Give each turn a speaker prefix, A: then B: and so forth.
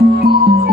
A: Thank you.